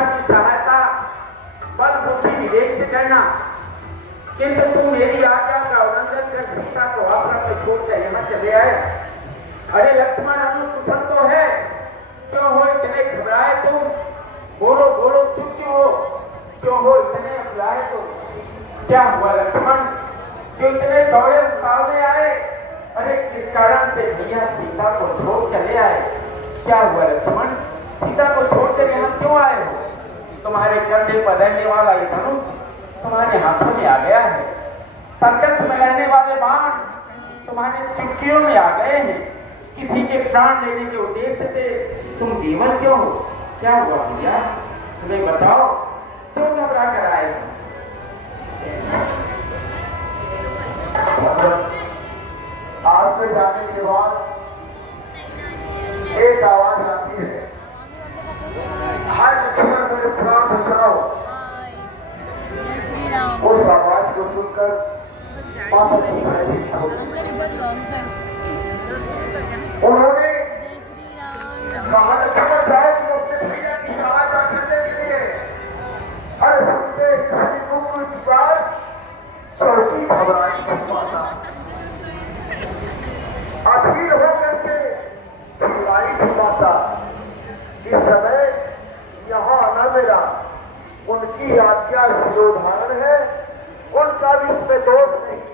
सीता की सहायता बल बुद्धि विवेक से करना, किंतु तुम मेरी आज्ञा का उल्लंघन कर सीता को आश्रम में छोड़कर यहाँ चले आए। अरे लक्ष्मण, अनुकुशल तो है, क्यों हो इतने घबराए तुम? बोलो बोलो, चुप क्यों हो? क्यों हो इतने घबराए तुम? क्या हुआ लक्ष्मण, क्यों इतने दौड़े मुकाबले आए? अरे किस कारण से भैया सीता को छोड़ चले आए? क्या हुआ लक्ष्मण, सीता को छोड़कर यहाँ क्यों आए हो? तुम्हारे कंधे पर रहने वाला ये धनुष तुम्हारे हाथों में आ गया है, तर्कस में रहने वाले बाण तुम्हारे चुटकियों में आ गए हैं। किसी के प्राण लेने के उद्देश्य से तुम केवल क्यों हो? क्या हुआ भैया, तुम्हें बताओ, क्यों घबरा कर आए हो? आपके जाने के बाद एक आवाज आती है, हाय लक्ष्मण मेरे प्राण बचाओ। उस आवाज को सुनकर माता जी भयभीत हो गई। उन्होंने कहा लक्ष्मण जाओ तुम अपने भैया की सहायता करने के लिए। अरे सुनते किसी रूप की पुकार चौकी घबराई माता, अधीर होकर के चिल्लाई थी माता। इस समय यहाँ आना मेरा उनकी आज्ञा शिरोधारण है, उनका भी इसमें दोष नहीं।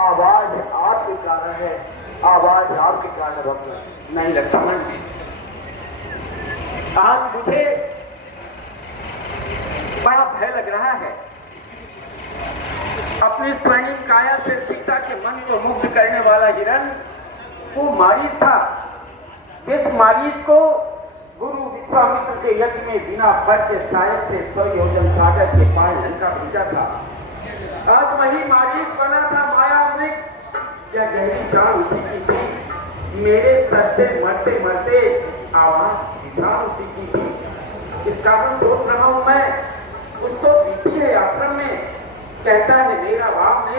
आवाज आपके कारण है, आवाज आपके कारण बनी। नहीं लक्ष्मण जी, आज मुझे बड़ा भय लग रहा है। अपनी स्वर्णिम काया से सीता के मन को मुग्ध करने वाला हिरण वो मारीच था। इस मारीच को गुरु विश्वामित्र के यज्ञ में बिना फल के सहायक से 100 योजन सागर के पार लंका भेजा था। आज वही मारीच बना था मायामृग। यह गहरी चाल उसी की थी। मेरे सर से मरते मरते आवाज विशाल उसी की थी। इस कारण सोच रहा हूं मैं, कुछ तो बीती है आश्रम में। कहता है मेरा बाप ने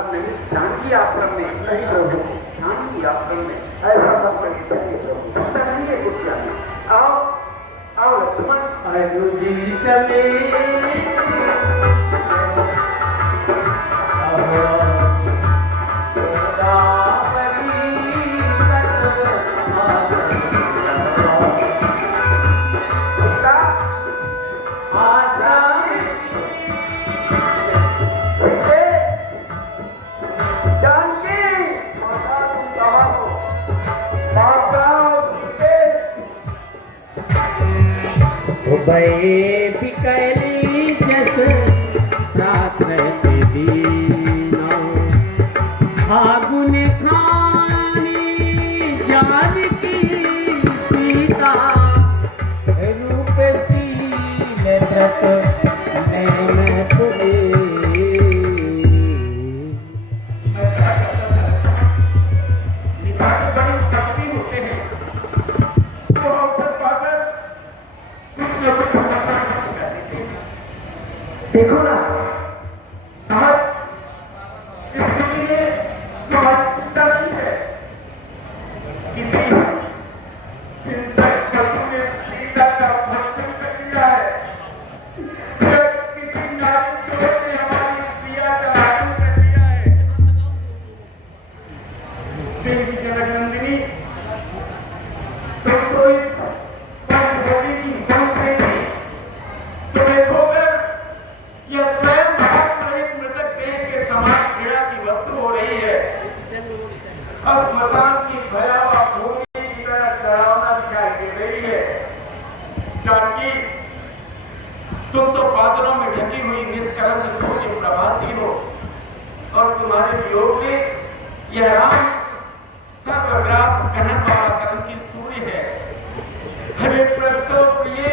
अब नहीं जानकी आश्रम में, नहीं प्रभु जानकी आश्रम में ऐसा सब सकता नहीं है कुछ करना। आओ आओ लक्ष्मण, अनुजी समेत भये बिकली जस रात रहते दीना, फागुन खानी जानकी सीता, रूप सील व्रत नैन तुझे। देखो ना आज इसके लिए तुम्हारी चिंता नहीं है। किसी हिंसक पशु ने सीता का भक्षण कर दिया है, फिर किसी नारी चोर ने हमारी प्रिया का हनन कर दिया है। देवी जनकनंदिनी, तुम तो इस पंचवटी की वंश में थी। तो देखोगे यह स्वयं एक मृतक देह के समान पीड़ा की वस्तु हो रही है। स्मशान की भयावह भूमि की तरह डरावना दिखाई दे रही है। जानकी, तुम तो बादलों में ढकी हुई निष्कलंक सूर्य प्रभासी हो, और तुम्हारे वियोग में यह राम सर्वग्रास ग्रहण वाला कलंकी सूर्य है। हरे प्रतो प्रिय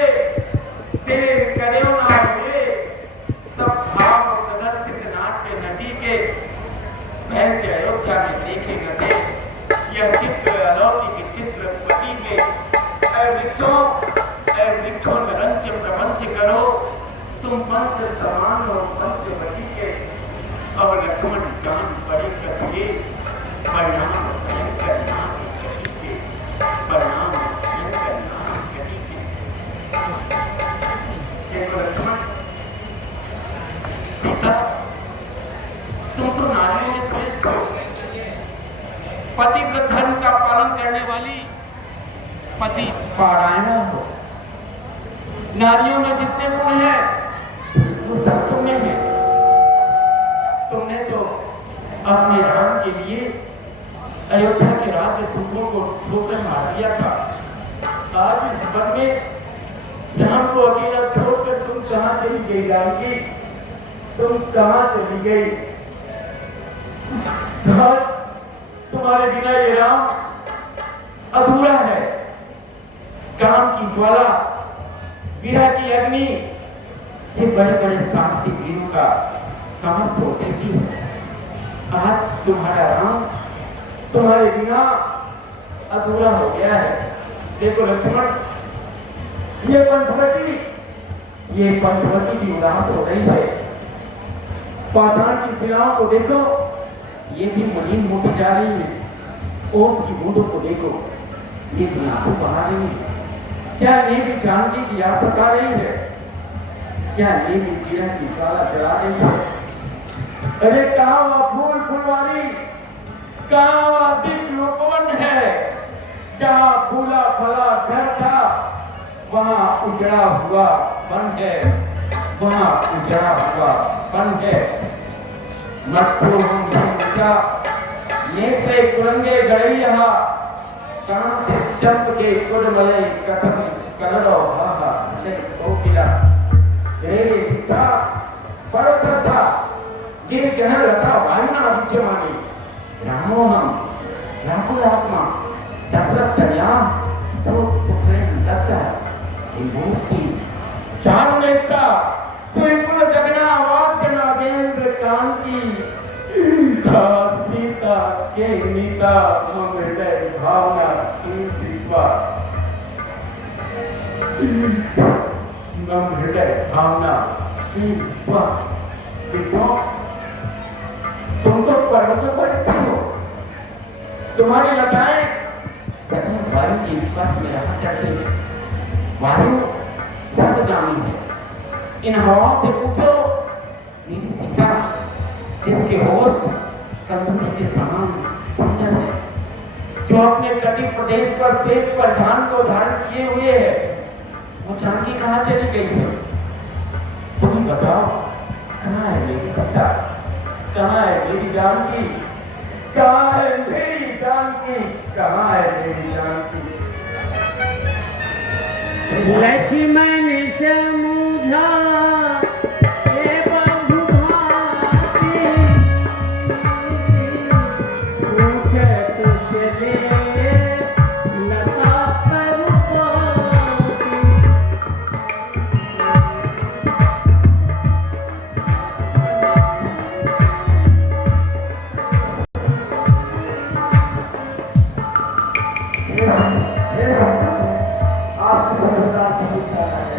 तेरे करेओ ना हुए, सब भाव प्रदर्शित नाट्य नटी के महल के अयोध्या में देखे न थे। यह चित्र अलौकिक चित्र पति के वृक्षों में रंच प्रपंच करो। तुम पंच समान हो पंचवटी के, और लक्ष्मण जान बड़े कथिए परिणाम भयंकर नाम कटी के, परिणाम भयंकर नाम कटी के। तो नारियों में श्रेष्ठ हो, पतिव्रत धर्म का पालन करने वाली पति पारायणा हो। नारियों में जितने गुण हैं वो सब तुम्हें हैं। तुमने तो अपने राम के लिए अयोध्या के राज्य सिंहों को ठोकर मार दिया था। आज इस वन में राम को अकेला छोड़कर तुम कहां चली गई जानकी? तुम कहां चली गई? आज तुम्हारे बिना ये राम अधूरा है। काम की ज्वाला, विरह की अग्नि, ये बड़े बड़े साहसी वीरों का कहां तोड़ती है। आज तुम्हारा राम तुम्हारे बिना अधूरा हो गया है। देखो लक्ष्मण, ये पंचवटी भी उदास हो रही है। पाषाण की शिलाओं को देखो, ये भी मलिन होती जा रही है। ओस की बूंदों को देखो, ये भी आंसू बहा रही है। क्या ये भी जानकी की आस सता रही है? क्या ये भी पीड़ा की ज्वाला जला रही है? अरे कहाँ वह फूल फुलवारी, कहाँ वह दिव्य उपवन है जहाँ फूला फला घर था, वहाँ उजड़ा हुआ वन है, वहाँ उजड़ा हुआ वन है। मत्थो हम बचा नेत्रे कुरंगे गड़ैया, कांति चंप के कुड़मलय कथम कलरो हाहा जय कोकिला। रे इच्छा बड़ो कथा गिर गहन लता वायना विद्यमानी। रामो हम राहुल आत्मा दशरथ कन्या सुख सुप्रेम दत्ता की चारु नेत्रा स्विंकुल जगना वाद्य नागेंद्र कांति। सीता के नीता मम हृदय भावना विश्वा, मम हृदय भावना विश्वा। तुम तो पर्वतों पर स्थित हो, तुम्हारी लताएं सदैव वायु के विश्वास में रहा करती है। वायु सर्वगामी है। इन हवाओं से पूछो, मेरी सीता जिसके होश कंदुक के समान सुंदर है, जो अपने कटिक प्रदेश पर श्वेत पर धान को धारण किए हुए है, वो जानकी कहाँ चली गई है? तुम बताओ, कहाँ है मेरी सीता? कहाँ है मेरी जानकी? कहाँ है मेरी जानकी? कहाँ है मेरी जानकी? लक्ष्मण समझा ए बंधु भाती, पूछे तुझसे लता पर पाती।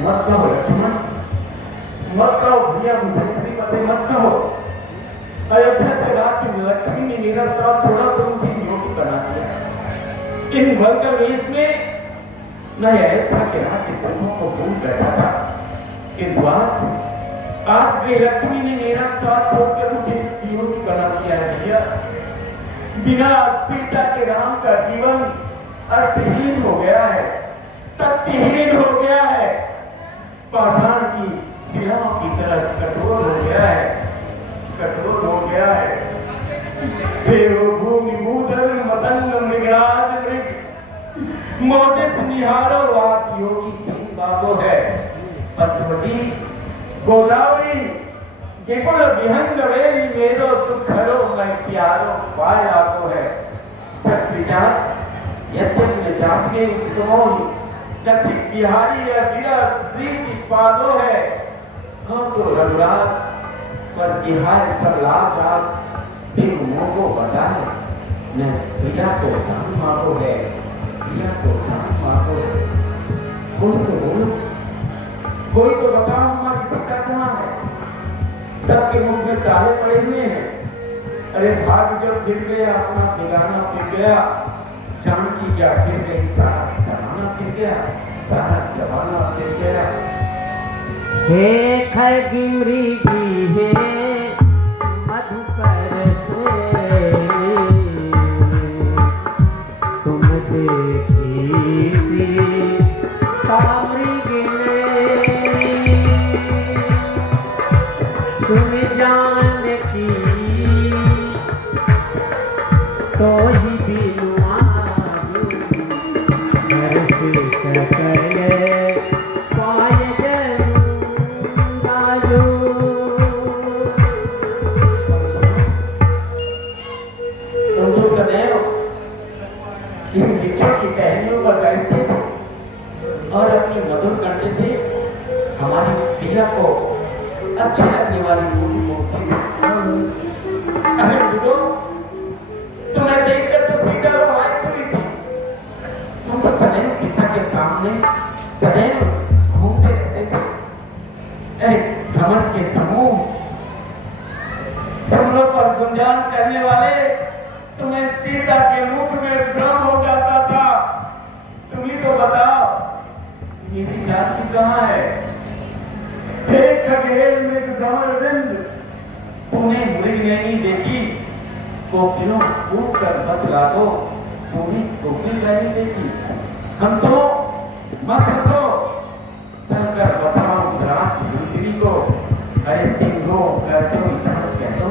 मत कहो लक्ष्मण, मत कहो भैया, मुझे श्रीमती मत कहो। अयोध्या से राज्य में लक्ष्मी ने मेरा साथ छोड़ा तो मुझे नियोगी बना दिया। इन भयंकर वेश में मैं अयोध्या के राज्य सिंहों को भूल बैठा था, किंतु आज वे लक्ष्मी ने मेरा साथ छोड़कर मुझे नियोगी बना दिया है। भैया, बिना सीता के राम का जीवन अर्थहीन हो गया है, तथ्यहीन हो गया है, पाषाण की शिलाओं की तरह कठोर हो गया है, कठोर हो गया है। देव भूमि मूदर मदंग मृगराज मृग मोदिस निहारो आज योगी तीन बाबो है। पंचवटी गोदावरी केवल विहंग वेली मेरो दुख हरो मैं प्यारो पाया को है। छत्रिजात यद्यपि जांचने उत्तमोहि नसिक बिहारी या गिरा प्रीति पादो है। हाँ तो रघुराज पर बिहार सब लाभ रात फिर मोको बता है। मैं प्रिया को दान मांगो है, प्रिया को दान मांगो है। कोई तो बोलो, कोई तो बताओ हमारी सीता कहाँ है? सबके मुख में ताले पड़े हुए हैं। अरे भाग जब गिर गया, अपना ठिकाना फिर गया, जानकी क्या गिर गई, सारा जमाना फिर गया, सारा जमाना फिर गया। हे खरगी मृगी हे मधुकर हमारी प्रिया को अच्छी लगने वाली मूर्ति। अरे बुढ़ो, तुम्हें देखकर तो सीता रोमांचित हुई थी। तुम तो सदैव सीता के सामने सदैव घूमते रहते थे। एक भ्रमर के समूह समुद्र पर गुंजान करने वाले तुम्हें सीता के मुख में भ्रम हो जाता था। तुम ही तो बताओ, मेरी जाति कहाँ है? एक खगेल में भ्रमरविंद, तूने मृग नहीं देखी, कोकिलों कूद कर बतला दो, तूने कोकिल नहीं देखी। हम तो मत हंसो, चलकर बताओ रात दूसरी को। अरे सिंहो कहते हो, कहते हो,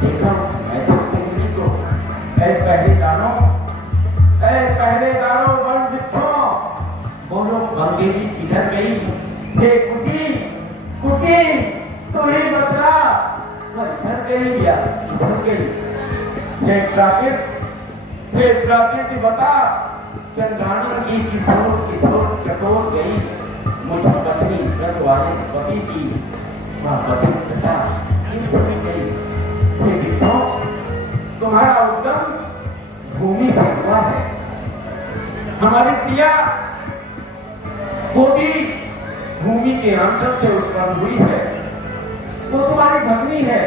देखो मैं तो सिंही को। अरे पहरेदारों वन वृक्षों, बोलो बंगेरी किधर गई? हे कुटी कुटी, तू ही बतला, वह इधर गई या इधर गई? हे प्राकृत बता, चंद्राणी की किशोर चकोर गई। मुझ पत्नी व्रत वाले पति की वह पति बता किस समय गई? हे वृक्षों, तुम्हारा उद्गम भूमि से हुआ है। हमारी प्रिया कोटि भूमि के अंश से उत्पन्न हुई है, वो तुम्हारी भगनी है।